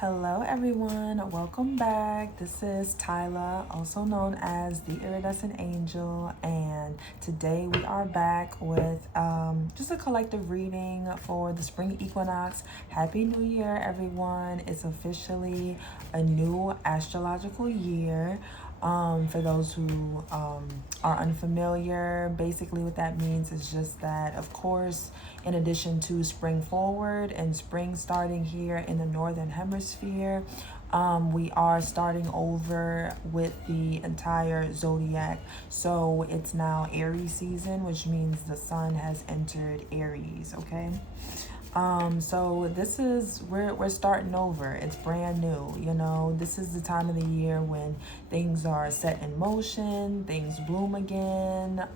Hello everyone, welcome back. This is Tyla, also known as the Iridescent Angel, and today we are back with just a collective reading for the spring equinox. Happy New Year everyone. It's officially a new astrological year. For those who are unfamiliar, basically what that means is just that, of course, in addition to spring forward and spring starting here in the northern hemisphere, we are starting over with the entire zodiac. So it's now Aries season, which means the sun has entered Aries, okay? So this is we're starting over. It's brand new, you know. This is the time of the year when things are set in motion, things bloom again.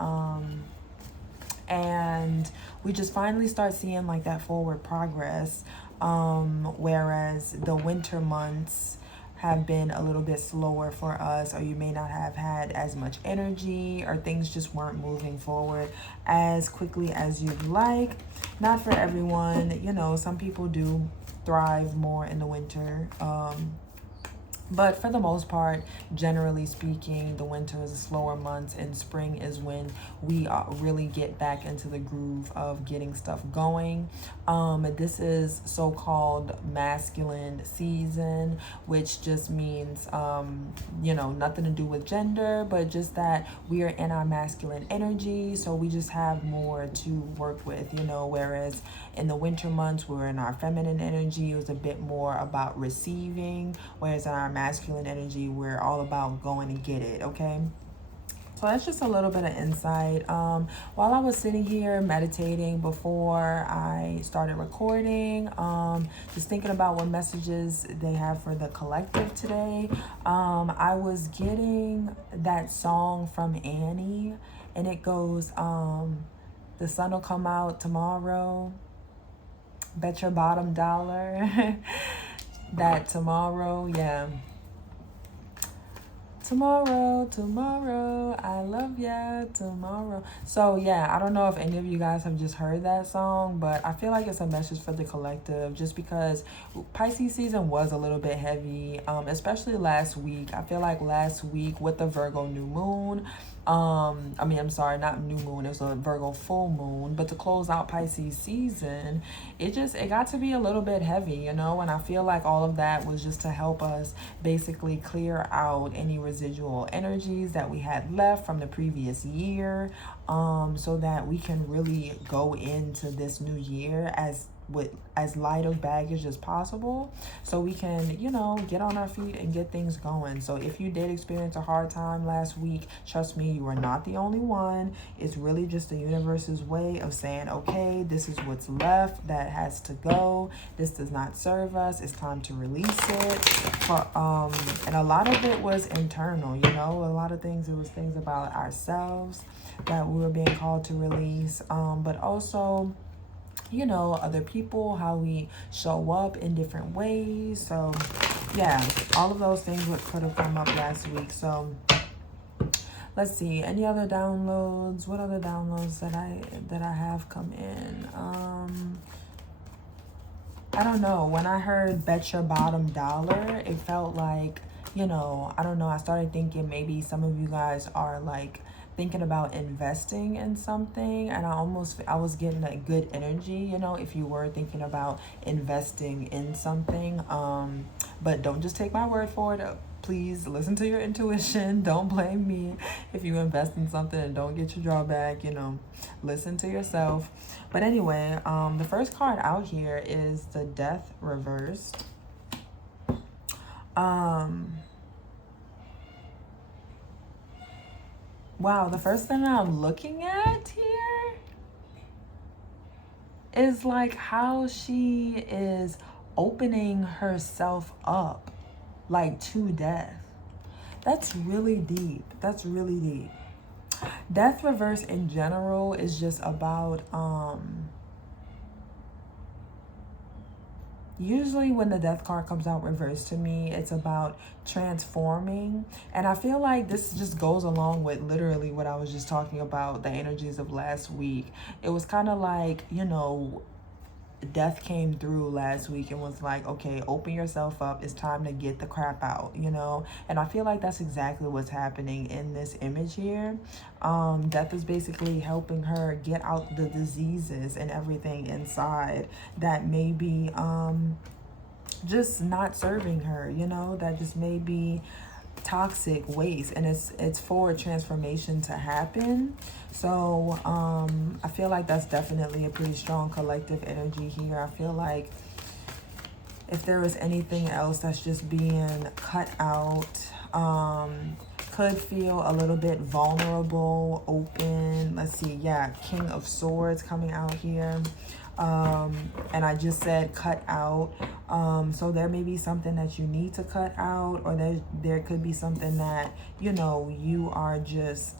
And we just finally start seeing like that forward progress. Whereas the winter months have been a little bit slower for us, or you may not have had as much energy, or things just weren't moving forward as quickly as you'd like. Not for everyone, you know, some people do thrive more in the winter. But for the most part, generally speaking, the winter is a slower month, and spring is when we really get back into the groove of getting stuff going. This is so-called masculine season, which just means, you know, nothing to do with gender, but just that we are in our masculine energy, so we just have more to work with, you know, whereas in the winter months, we're in our feminine energy. It was a bit more about receiving, whereas in our masculine energy, we're all about going and get it, okay? So that's just a little bit of insight. While I was sitting here meditating before I started recording, just thinking about what messages they have for the collective today, I was getting that song from Annie, and it goes, the sun will come out tomorrow. Bet your bottom dollar that tomorrow, yeah. Tomorrow, I love ya, tomorrow. So yeah, I don't know if any of you guys have just heard that song, but I feel like it's a message for the collective, just because Pisces season was a little bit heavy, especially last week. I feel like last week with the Virgo new moon, I'm sorry, not new moon, it was a Virgo full moon, but to close out Pisces season, it got to be a little bit heavy, you know, and I feel like all of that was just to help us basically clear out any residual energies that we had left from the previous year, so that we can really go into this new year with as light of baggage as possible, so we can, you know, get on our feet and get things going. So if you did experience a hard time last week, trust me, you are not the only one. It's really just the universe's way of saying, okay, this is what's left that has to go. This does not serve us. It's time to release it. And a lot of it was internal, you know, a lot of things, it was things about ourselves that we were being called to release, but also, you know, other people, how we show up in different ways. So yeah, all of those things could have come up last week. So let's see, any other downloads? What other downloads that I have come in? I don't know, when I heard bet your bottom dollar, it felt like, you know, I don't know, I started thinking maybe some of you guys are like thinking about investing in something, and I was getting that good energy, you know, if you were thinking about investing in something, but don't just take my word for it. Please listen to your intuition. Don't blame me if you invest in something and don't get your drawback, you know, listen to yourself. But anyway, the first card out here is the Death reversed. Wow, the first thing I'm looking at here is like how she is opening herself up, like to death. That's really deep. That's really deep. Death reverse in general is just about, usually when the death card comes out reversed to me, it's about transforming. And I feel like this just goes along with literally what I was just talking about, the energies of last week. It was kind of like, you know, death came through last week and was like, okay, open yourself up. It's time to get the crap out, you know? And I feel like that's exactly what's happening in this image here. Death is basically helping her get out the diseases and everything inside that may be just not serving her, you know, that just may be toxic waste, and it's for a transformation to happen. So I feel like that's definitely a pretty strong collective energy here. I feel like if there is anything else that's just being cut out, could feel a little bit vulnerable, open. Let's see, yeah, King of Swords coming out here. And I just said cut out. So there may be something that you need to cut out, or there could be something that, you know, you are just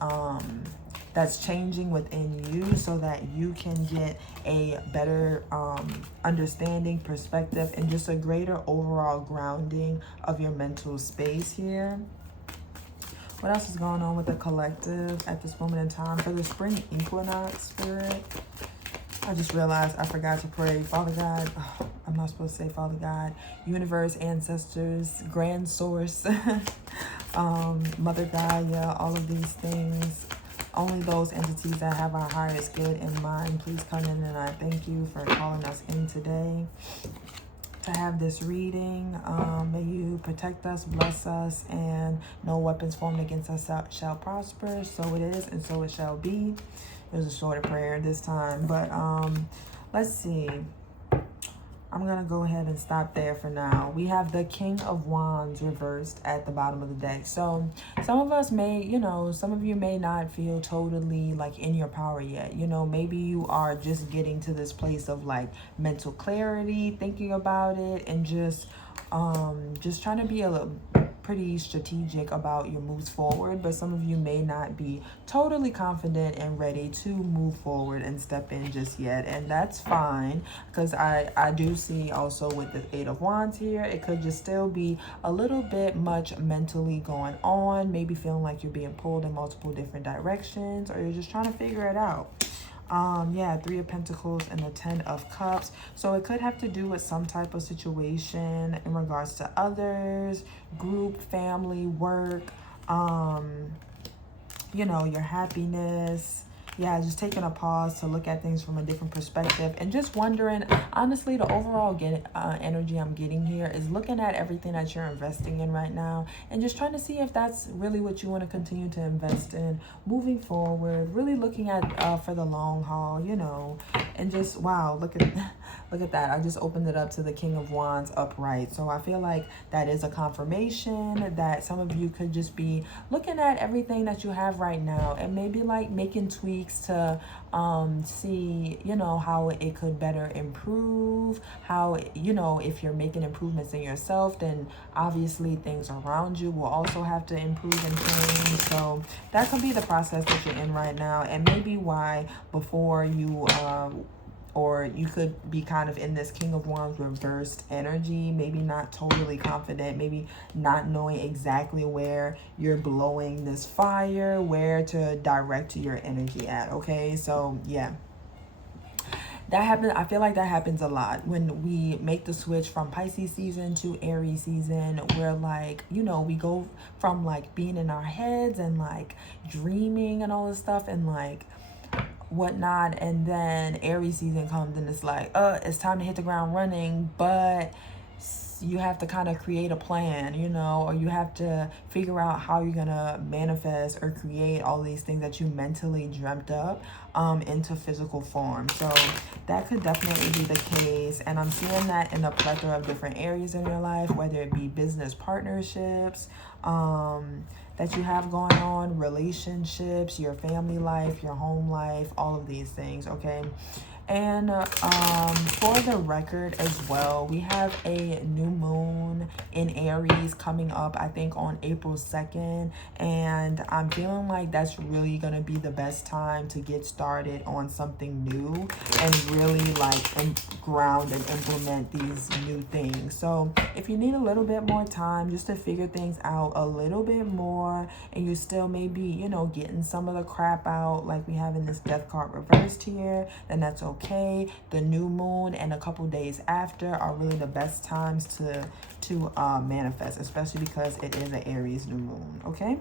that's changing within you so that you can get a better understanding, perspective, and just a greater overall grounding of your mental space here. What else is going on with the collective at this moment in time for the spring equinox, Spirit? I just realized I forgot to pray. Father God, I'm not supposed to say Father God, universe, ancestors, grand source, Mother Gaia, all of these things. Only those entities that have our highest good in mind, please come in, and I thank you for calling us in today to have this reading. May you protect us, bless us, and no weapons formed against us shall prosper. So it is, and so it shall be. It was a shorter prayer this time, but let's see. I'm gonna go ahead and stop there for now. We have the King of Wands reversed at the bottom of the deck. So some of us may, you know, some of you may not feel totally like in your power yet. You know, maybe you are just getting to this place of like mental clarity, thinking about it, and just trying to be a little pretty strategic about your moves forward. But some of you may not be totally confident and ready to move forward and step in just yet, and that's fine, because I do see also with the Eight of Wands here, it could just still be a little bit much mentally going on, maybe feeling like you're being pulled in multiple different directions, or you're just trying to figure it out. Yeah, Three of Pentacles and the 10 of Cups. So it could have to do with some type of situation in regards to others, group, family, work, you know, your happiness. Yeah, just taking a pause to look at things from a different perspective, and just wondering, honestly, the overall energy I'm getting here is looking at everything that you're investing in right now and just trying to see if that's really what you want to continue to invest in moving forward, really looking at for the long haul, you know. And just, wow, look at that. I just opened it up to the King of Wands upright. So I feel like that is a confirmation that some of you could just be looking at everything that you have right now and maybe like making tweaks to see, you know, how it could better improve, how, you know, if you're making improvements in yourself, then obviously things around you will also have to improve and change. So that could be the process that you're in right now, and maybe why before you or you could be kind of in this King of Wands reversed energy, maybe not totally confident, maybe not knowing exactly where you're blowing this fire, where to direct your energy at, okay? So, yeah. That happens. I feel like that happens a lot when we make the switch from Pisces season to Aries season. Where, like, you know, we go from like being in our heads and like dreaming and all this stuff and like whatnot, and then Aries season comes and it's like, it's time to hit the ground running, but you have to kind of create a plan, you know, or you have to figure out how you're gonna manifest or create all these things that you mentally dreamt up into physical form. So that could definitely be the case, and I'm seeing that in a plethora of different areas in your life, whether it be business partnerships that you have going on, relationships, your family life, your home life, all of these things, okay? And for the record as well, we have a new moon in Aries coming up, I think on April 2nd. And I'm feeling like that's really going to be the best time to get started on something new and really like ground and implement these new things. So if you need a little bit more time just to figure things out a little bit more, and you still maybe, you know, getting some of the crap out like we have in this death card reversed here, then that's okay. okay. The new moon and a couple days after are really the best times to manifest, especially because it is an Aries new moon, okay?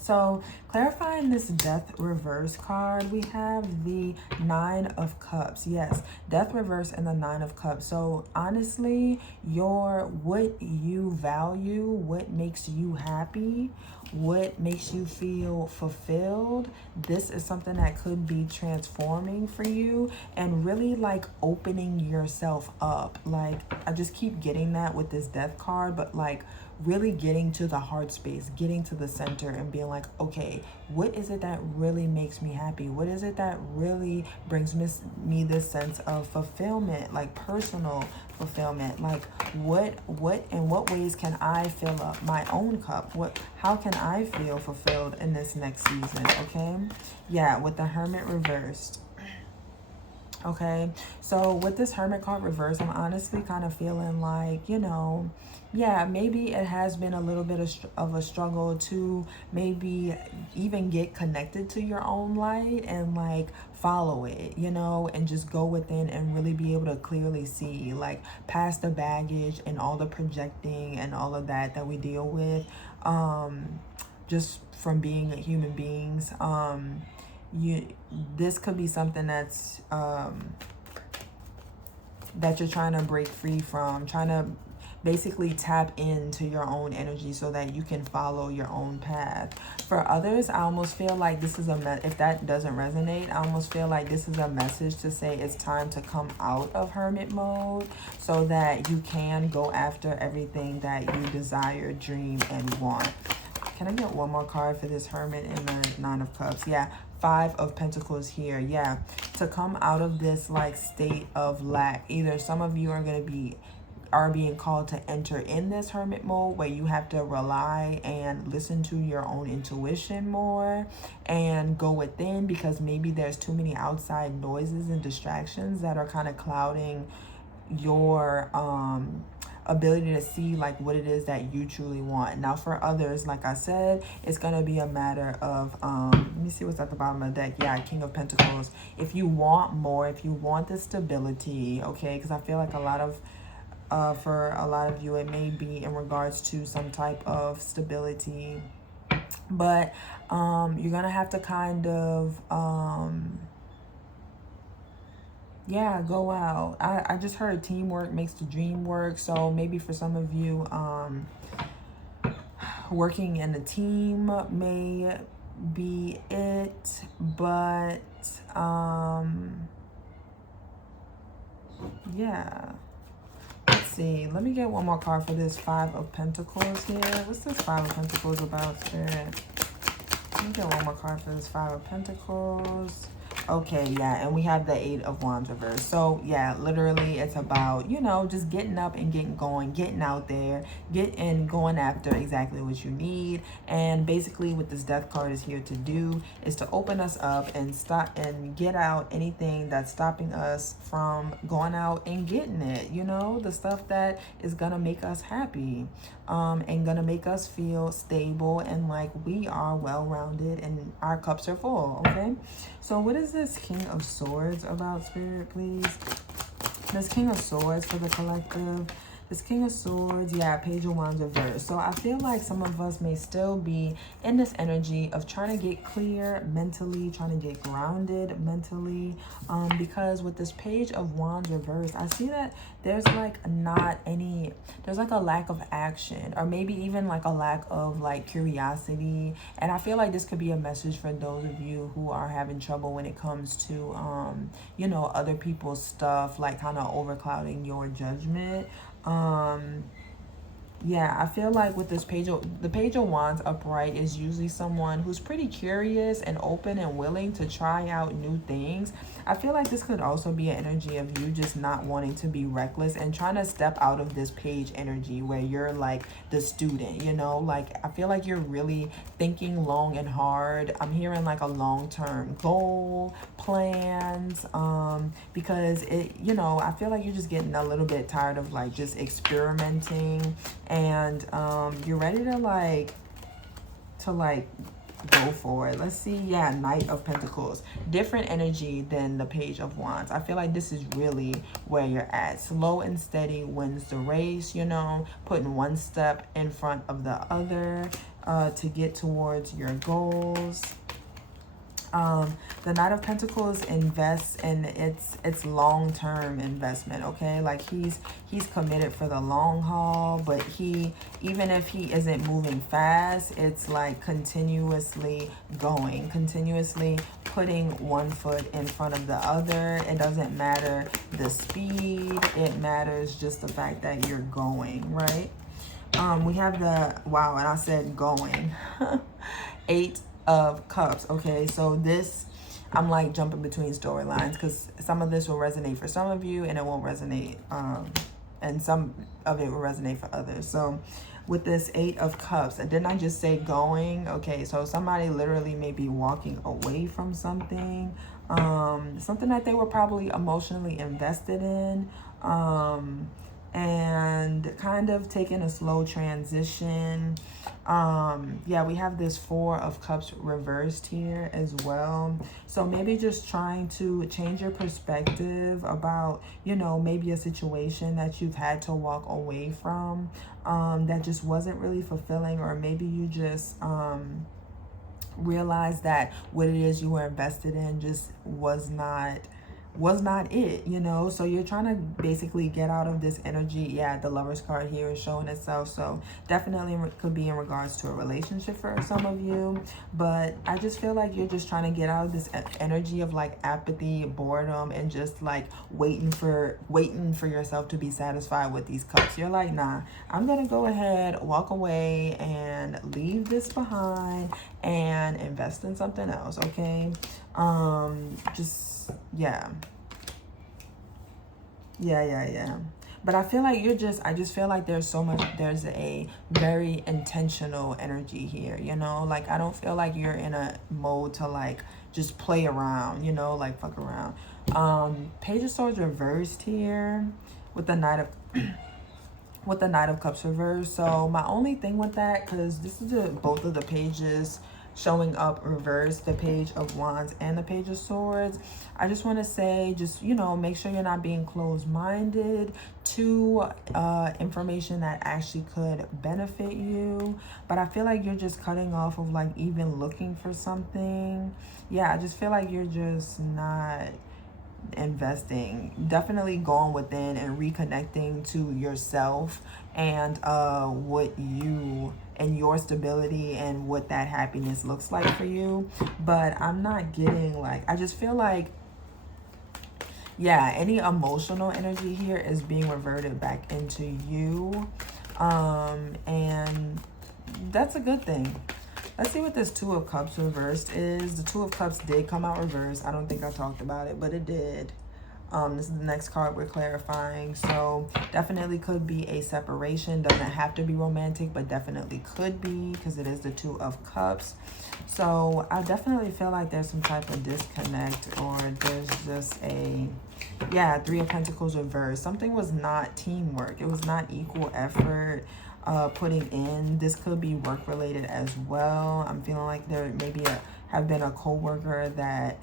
So clarifying this death reverse card, we have the 9 of Cups. Yes, death reverse and the 9 of Cups. So honestly, what you value, what makes you happy, what makes you feel fulfilled, this is something that could be transforming for you and really like opening yourself up. Like I just keep getting that with this death card, but like really getting to the heart space, getting to the center and being like, okay, what is it that really makes me happy? What is it that really brings me this sense of fulfillment, like personal fulfillment? Like in what ways can I fill up my own cup? How can I feel fulfilled in this next season? Okay. Yeah, with the Hermit reversed. Okay, so with this Hermit card reverse, I'm honestly kind of feeling like, yeah, maybe it has been a little bit of a struggle to maybe even get connected to your own light and like follow it, and just go within and really be able to clearly see, like past the baggage and all the projecting and all of that we deal with, just from being human beings. This could be something that's that you're trying to break free from, trying to basically tap into your own energy so that you can follow your own path. For others, I almost feel like this is if that doesn't resonate, I almost feel like this is a message to say it's time to come out of hermit mode so that you can go after everything that you desire, dream, and want. Can I get one more card for this Hermit and the 9 of Cups? Yeah, 5 of Pentacles here. Yeah, to come out of this like state of lack. Either some of you are being called to enter in this hermit mode where you have to rely and listen to your own intuition more and go within, because maybe there's too many outside noises and distractions that are kind of clouding your ability to see like what it is that you truly want. Now for others, like I said, it's gonna be a matter of let me see what's at the bottom of the deck. Yeah, King of Pentacles. If you want more, if you want the stability, okay, because I feel like for a lot of you it may be in regards to some type of stability, but you're gonna have to kind of yeah, go out. I just heard teamwork makes the dream work. So maybe for some of you, working in a team may be it. But, yeah. Let's see. Let me get one more card for this 5 of Pentacles here. What's this 5 of Pentacles about, Spirit? Let me get one more card for this 5 of Pentacles. Okay, yeah, and we have the 8 of Wands reverse. So, yeah, literally it's about, just getting up and getting going, getting out there, going after exactly what you need. And basically what this death card is here to do is to open us up and stop and get out anything that's stopping us from going out and getting it, the stuff that is going to make us happy. And gonna make us feel stable and like we are well-rounded and our cups are full. Okay, so what is this King of Swords about, Spirit, please? This King of Swords for the collective. This King of Swords, yeah, Page of Wands reverse. So I feel like some of us may still be in this energy of trying to get clear mentally, trying to get grounded mentally. Because with this Page of Wands reverse, I see that there's like there's like a lack of action, or maybe even like a lack of like curiosity. And I feel like this could be a message for those of you who are having trouble when it comes to, other people's stuff, like kind of overclouding your judgment. Yeah, I feel like with this the Page of Wands upright is usually someone who's pretty curious and open and willing to try out new things. I feel like this could also be an energy of you just not wanting to be reckless and trying to step out of this page energy where you're like the student, like I feel like you're really thinking long and hard. I'm hearing like a long-term goal, plans, because I feel like you're just getting a little bit tired of like just experimenting, and you're ready to go for it. Let's see. Yeah, Knight of Pentacles. Different energy than the Page of Wands. I feel like this is really where you're at. Slow and steady wins the race, you know, putting one step in front of the other to get towards your goals. The Knight of Pentacles invests in its long-term investment, okay? Like he's committed for the long haul, but even if he isn't moving fast, it's like continuously going, continuously putting one foot in front of the other. It doesn't matter the speed, it matters just the fact that you're going, right? We have the, wow, and I said going. 8 of Cups. Okay, so this, I'm like jumping between storylines because some of this will resonate for some of you and it won't resonate, and some of it will resonate for others. So with this 8 of Cups, didn't I just say going? Okay, so somebody literally may be walking away from something, something that they were probably emotionally invested in, and kind of taking a slow transition. Yeah, we have this 4 of Cups reversed here as well. So maybe just trying to change your perspective about, you know, maybe a situation that you've had to walk away from, that just wasn't really fulfilling, or maybe you just realized that what it is you were invested in just was not it, you know. So you're trying to basically get out of this energy. Yeah, the Lovers card here is showing itself, so definitely could be in regards to a relationship for some of you, but I just feel like you're just trying to get out of this energy of like apathy, boredom, and just like waiting for yourself to be satisfied with these cups. You're like, nah, I'm gonna go ahead, walk away and leave this behind and invest in something else, okay? Just yeah. But I feel like I just feel like there's a very intentional energy here, you know? Like, I don't feel like you're in a mode to like just play around, you know, like fuck around. Page of Swords reversed here with the Knight of with the Knight of Cups reversed. So my only thing with that, because this is both of the pages showing up reversed, the Page of Wands and the Page of Swords, I just want to say, just, you know, make sure you're not being closed-minded to information that actually could benefit you. But I feel like you're just cutting off of like even looking for something. Yeah, I just feel like you're just not investing. Definitely going within and reconnecting to yourself and what you and your stability and what that happiness looks like for you. But I'm not getting like, I just feel like, yeah, any emotional energy here is being reverted back into you, and that's a good thing. Let's see what this 2 of Cups reversed is. The 2 of Cups did come out reversed. I don't think I talked about it, but it did. This is the next card we're clarifying. So definitely could be a separation. Doesn't have to be romantic, but definitely could be, because it is the 2 of Cups. So I definitely feel like there's some type of disconnect, or there's just a, yeah, 3 of Pentacles reversed. Something was not teamwork. It was not equal effort putting in. This could be work related as well. I'm feeling like there maybe have been a co-worker that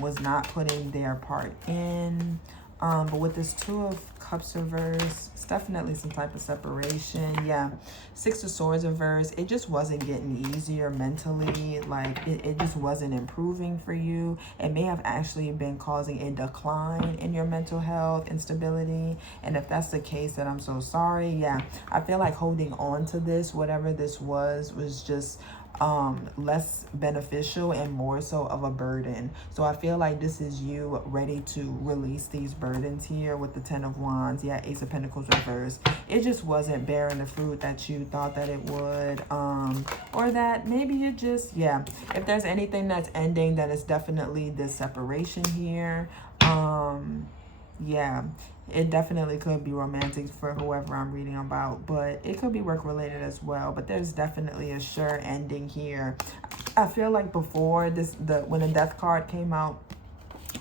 was not putting their part in. But with this 2 of Cups reverse, it's definitely some type of separation. Yeah, 6 of Swords reverse, it just wasn't getting easier mentally. Like it just wasn't improving for you. It may have actually been causing a decline in your mental health and stability. And if that's the case, then I'm so sorry. Yeah, I feel like holding on to this, whatever this was just less beneficial and more so of a burden. So I feel like this is you ready to release these burdens here with the 10 of Wands. Yeah, Ace of Pentacles reversed. It just wasn't bearing the fruit that you thought that it would, or that maybe you just, yeah, if there's anything that's ending, then it's definitely this separation here. Yeah, it definitely could be romantic for whoever I'm reading about, but it could be work related as well. But there's definitely a sure ending here. I feel like before this, when the Death card came out,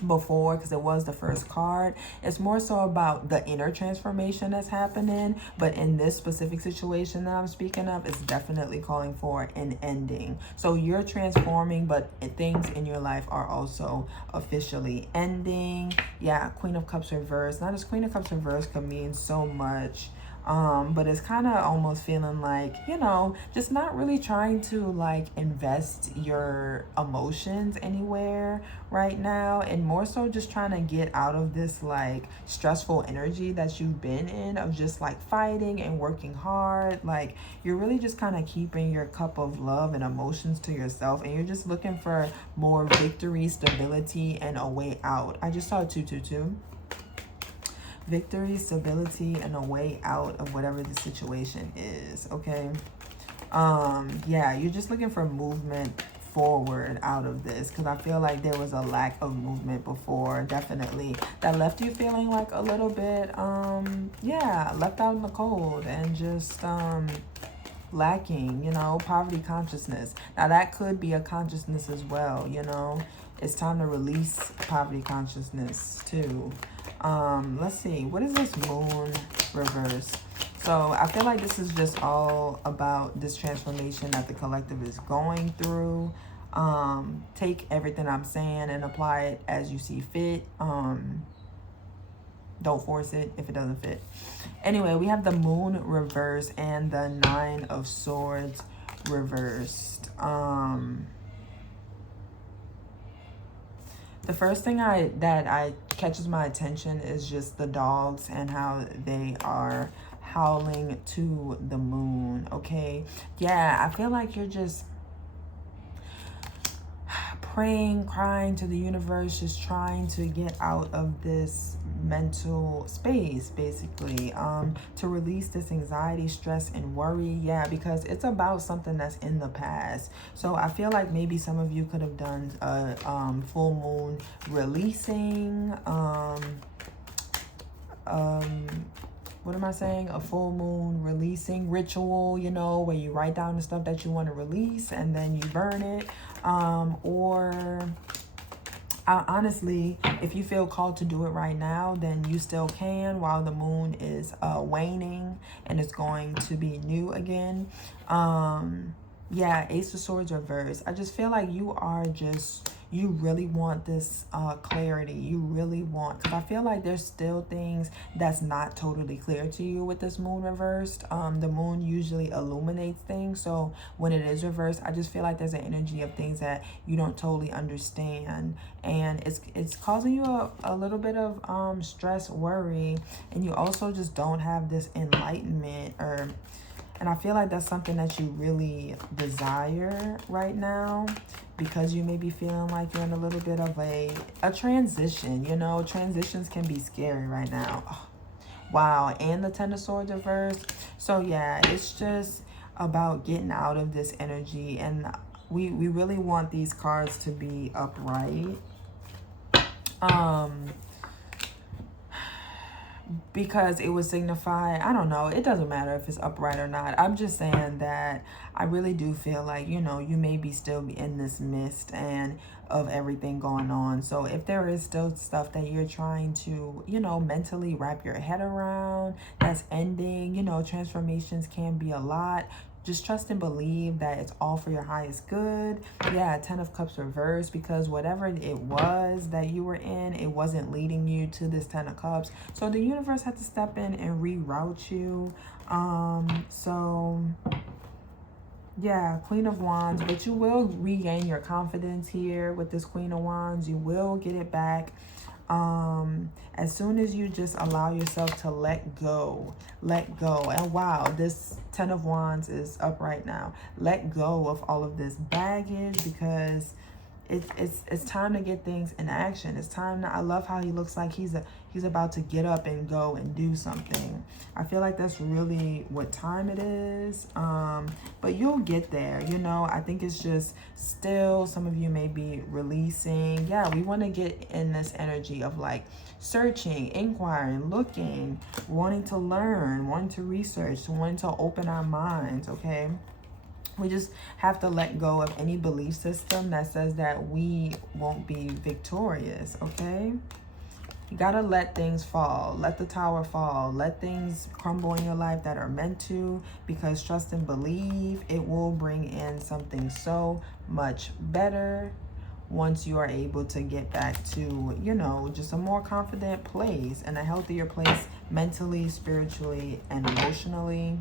before, because it was the first card. It's more so about the inner transformation that's happening, but in this specific situation that I'm speaking of, it's definitely calling for an ending. So you're transforming, but things in your life are also officially ending. Yeah, Queen of Cups reversed. Now this Queen of Cups reversed could mean so much. But it's kind of almost feeling like, you know, just not really trying to like invest your emotions anywhere right now, and more so just trying to get out of this like stressful energy that you've been in of just like fighting and working hard. Like you're really just kind of keeping your cup of love and emotions to yourself, and you're just looking for more victory, stability, and a way out. I just saw 222. Victory, stability, and a way out of whatever the situation is. Okay. Yeah, you're just looking for movement forward out of this, because I feel like there was a lack of movement before, definitely, that left you feeling like a little bit yeah, left out in the cold, and just lacking, you know, poverty consciousness. Now that could be a consciousness as well, you know. It's time to release poverty consciousness too. Let's see, what is this moon reverse? So I feel like this is just all about this transformation that the collective is going through. Take everything I'm saying and apply it as you see fit. Don't force it if it doesn't fit. Anyway, we have the moon reverse and the 9 of swords reversed. The first thing that catches my attention is just the dogs and how they are howling to the moon. Okay, yeah, I feel like you're just praying, crying to the universe, just trying to get out of this mental space, basically, to release this anxiety, stress, and worry. Yeah, because it's about something that's in the past. So I feel like maybe some of you could have done a full moon releasing, what am I saying? A full moon releasing ritual, you know, where you write down the stuff that you want to release and then you burn it. Or honestly, if you feel called to do it right now, then you still can while the moon is waning and it's going to be new again. Yeah, Ace of Swords reverse. I just feel like you are just, you really want this clarity. You really want, because I feel like there's still things that's not totally clear to you with this moon reversed. The moon usually illuminates things. So when it is reversed, I just feel like there's an energy of things that you don't totally understand. And it's causing you a little bit of stress, worry. And you also just don't have this enlightenment, and I feel like that's something that you really desire right now, because you may be feeling like you're in a little bit of a transition. You know, transitions can be scary right now. Oh, wow, and the 10 of Swords reversed. So yeah, it's just about getting out of this energy, and we really want these cards to be upright. Because it would signify, I don't know, it doesn't matter if it's upright or not. I'm just saying that I really do feel like, you know, you may be still in this mist and of everything going on. So if there is still stuff that you're trying to, you know, mentally wrap your head around that's ending, you know, transformations can be a lot. Just trust and believe that it's all for your highest good. Yeah, 10 of Cups reversed, because whatever it was that you were in, it wasn't leading you to this 10 of Cups. So the universe had to step in and reroute you. So yeah, Queen of Wands, but you will regain your confidence here with this Queen of Wands. You will get it back. As soon as you just allow yourself to let go. And wow, this 10 of Wands is up right now. Let go of all of this baggage, because it's time to get things in action. It's time to, I love how he looks like he's about to get up and go and do something. I feel like that's really what time it is. But you'll get there, you know. I think it's just still some of you may be releasing. Yeah, we want to get in this energy of like searching, inquiring, looking, wanting to learn, wanting to research, wanting to open our minds, okay? We just have to let go of any belief system that says that we won't be victorious, okay? You gotta let things fall. Let the tower fall. Let things crumble in your life that are meant to, because trust and believe, it will bring in something so much better once you are able to get back to, you know, just a more confident place and a healthier place mentally, spiritually, and emotionally.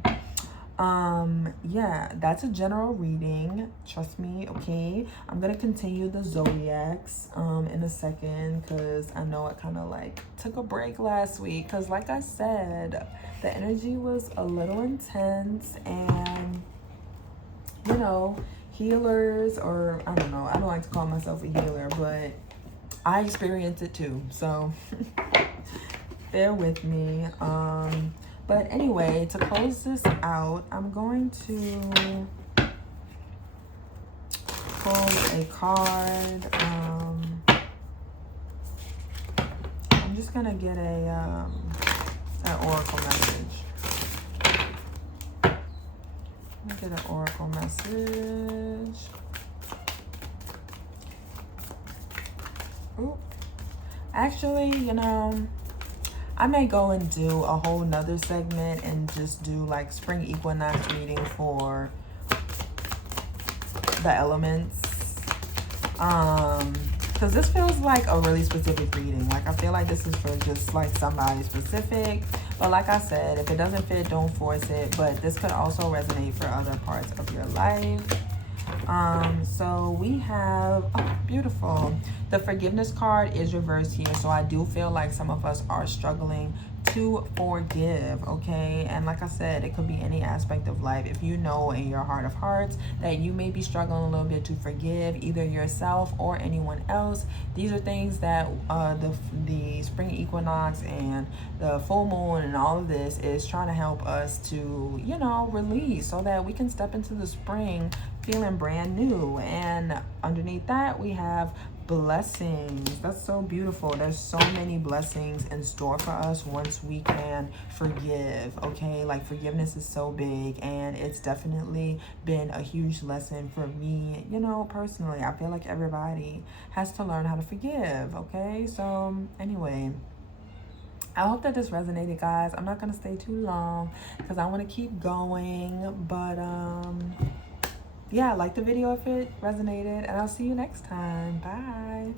Yeah, that's a general reading, trust me. Okay, I'm gonna continue the zodiacs in a second, because I know it kind of like took a break last week, because like I said, the energy was a little intense, and you know, healers, or I don't know, I don't like to call myself a healer, but I experienced it too, so bear with me. But anyway, to close this out, I'm going to pull a card. I'm just gonna get an oracle message. Let me get an oracle message. Ooh. Actually, you know, I may go and do a whole nother segment and just do like spring equinox reading for the elements. Because this feels like a really specific reading. Like, I feel like this is for just like somebody specific. But like I said, if it doesn't fit, don't force it. But this could also resonate for other parts of your life. So we have, oh, beautiful. The forgiveness card is reversed here. So I do feel like some of us are struggling to forgive, okay? And like I said, it could be any aspect of life. If you know in your heart of hearts that you may be struggling a little bit to forgive either yourself or anyone else, these are things that the spring equinox and the full moon and all of this is trying to help us to, you know, release, so that we can step into the spring feeling brand new. And underneath that, we have blessings. That's so beautiful. There's so many blessings in store for us once we can forgive, okay? Like, forgiveness is so big, and it's definitely been a huge lesson for me, you know, personally. I feel like everybody has to learn how to forgive, okay? So anyway, I hope that this resonated, guys. I'm not gonna stay too long because I want to keep going, but yeah, like the video if it resonated, and I'll see you next time. Bye.